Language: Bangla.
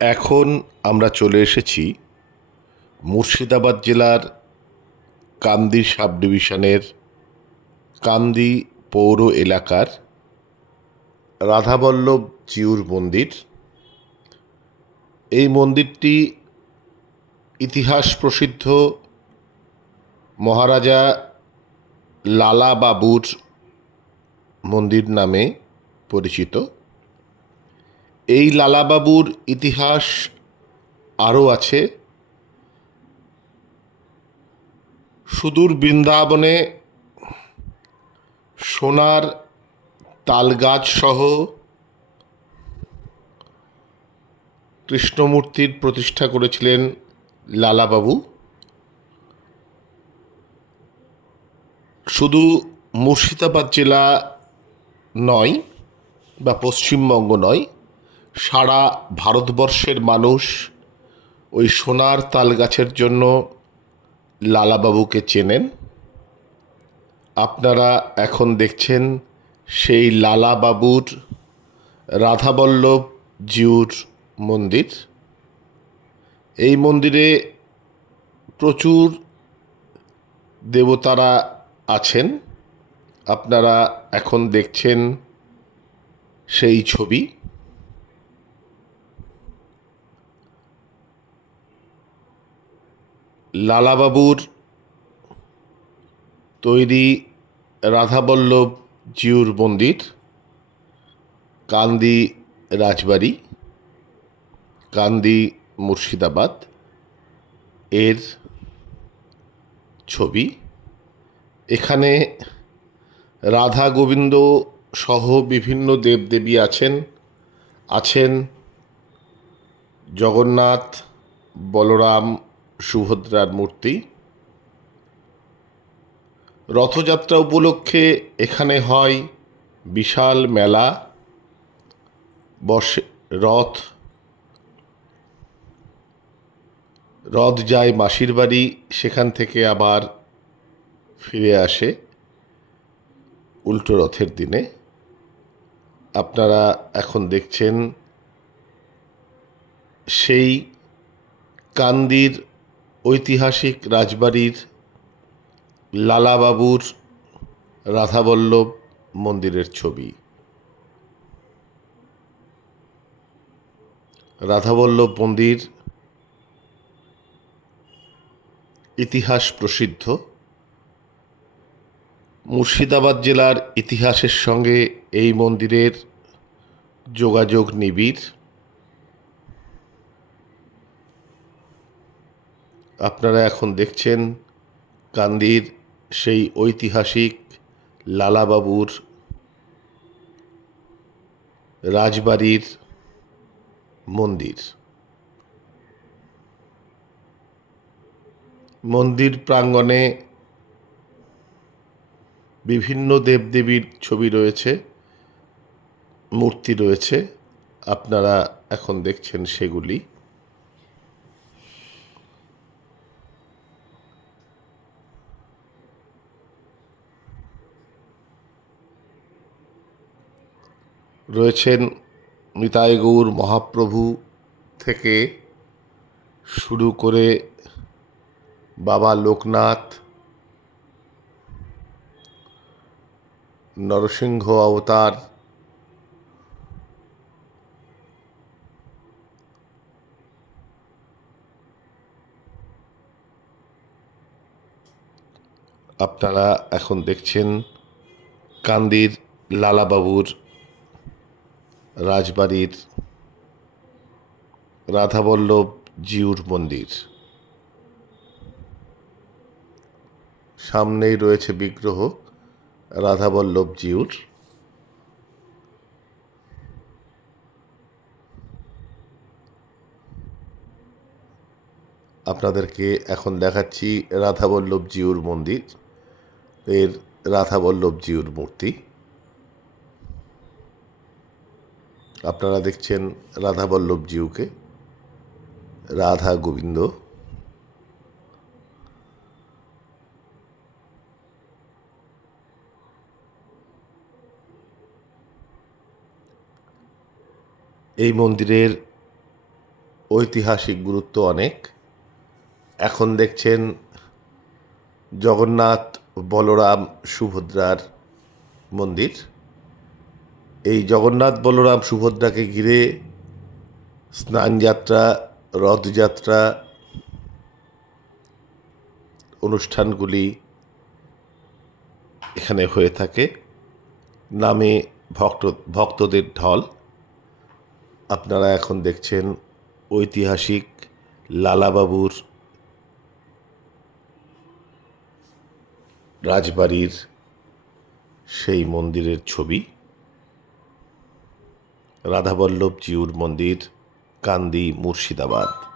এখন আমরা চলে এসেছি মুর্শিদাবাদ জেলার কান্দি সাব ডিভিশনের কান্দি পৌর এলাকার রাধাবল্লভ জিউর মন্দির। এই মন্দিরটি ইতিহাস প্রসিদ্ধ মহারাজা লালা বাবুর মন্দির নামে পরিচিত। এই লালাবাবুর ইতিহাস আরও আছে। সুদূর বৃন্দাবনে সোনার তালগাছ সহ কৃষ্ণমূর্তির প্রতিষ্ঠা করেছিলেন লালাবাবু। শুধু মুর্শিদাবাদ জেলা নয় বা পশ্চিমবঙ্গ নয় সারা ভারতবর্ষের মানুষ ওই সোনার তাল গাছের জন্য লালাবাবুকে চেনেন। আপনারা এখন দেখছেন সেই লালাবাবুর রাধাবল্লভ জিউর মন্দির। এই মন্দিরে প্রচুর দেবতারা আছেন। আপনারা এখন দেখছেন সেই ছবি। লালাবাবুর তৈরি রাধাবল্লভ জিউর মন্দির, কান্দি রাজবাড়ি, কান্দি মুর্শিদাবাদ এর ছবি। এখানে রাধা গোবিন্দ সহ বিভিন্ন দেবদেবী আছেন আছেন জগন্নাথ, বলরাম সুভদ্রার মূর্তি। রথযাত্রা উপলক্ষে এখানে হয় বিশাল মেলা বর্ষে রথ রথ যায় মাসির বাড়ি, সেখান থেকে আবার ফিরে আসে উল্টো রথের দিনে। আপনারা এখন দেখছেন সেই কান্দির ঐতিহাসিক রাজবাড়ির লালাবাবুর রাধাবল্লভ মন্দিরের ছবি। রাধাবল্লভ মন্দির ইতিহাস প্রসিদ্ধ। মুর্শিদাবাদ জেলার ইতিহাসের সঙ্গে এই মন্দিরের যোগাযোগ নিবিড়। আপনারা এখন দেখছেন কান্দির সেই ঐতিহাসিক লালাবাবুর রাজবাড়ির মন্দির। মন্দির প্রাঙ্গণে বিভিন্ন দেবদেবীর ছবি রয়েছে, মূর্তি রয়েছে, আপনারা এখন দেখছেন সেগুলি। রয়েছেন নিতাই গৌর মহাপ্রভু থেকে শুরু করে বাবা লোকনাথ, নরসিংহ অবতার, আপনারা এখন দেখছেন কান্দির লালাবাবুর রাজবাড়ির রাধাবল্লভ জিউর মন্দির। সামনেই রয়েছে বিগ্রহ রাধাবল্লভ জিউর। আপনাদেরকে এখন দেখাচ্ছি রাধাবল্লভ জিউর মন্দির, এর রাধাবল্লভ জিউর মূর্তি। আপনারা দেখছেন রাধাবল্লভ জিউকে। রাধা গোবিন্দ। এই মন্দিরের ঐতিহাসিক গুরুত্ব অনেক। এখন দেখছেন জগন্নাথ বলরাম সুভদ্রার মন্দির। এই জগন্নাথ বলরাম সুভদ্রাকে ঘিরে স্নানযাত্রা রথযাত্রা অনুষ্ঠানগুলি এখানে হয়ে থাকে। নামে ভক্ত, ভক্তদের ঢল। আপনারা এখন দেখছেন ঐতিহাসিক লালাবাবুর রাজবাড়ির সেই মন্দিরের ছবি। রাধাবল্লভ জিউর মন্দির কান্দি মুর্শিদাবাদ।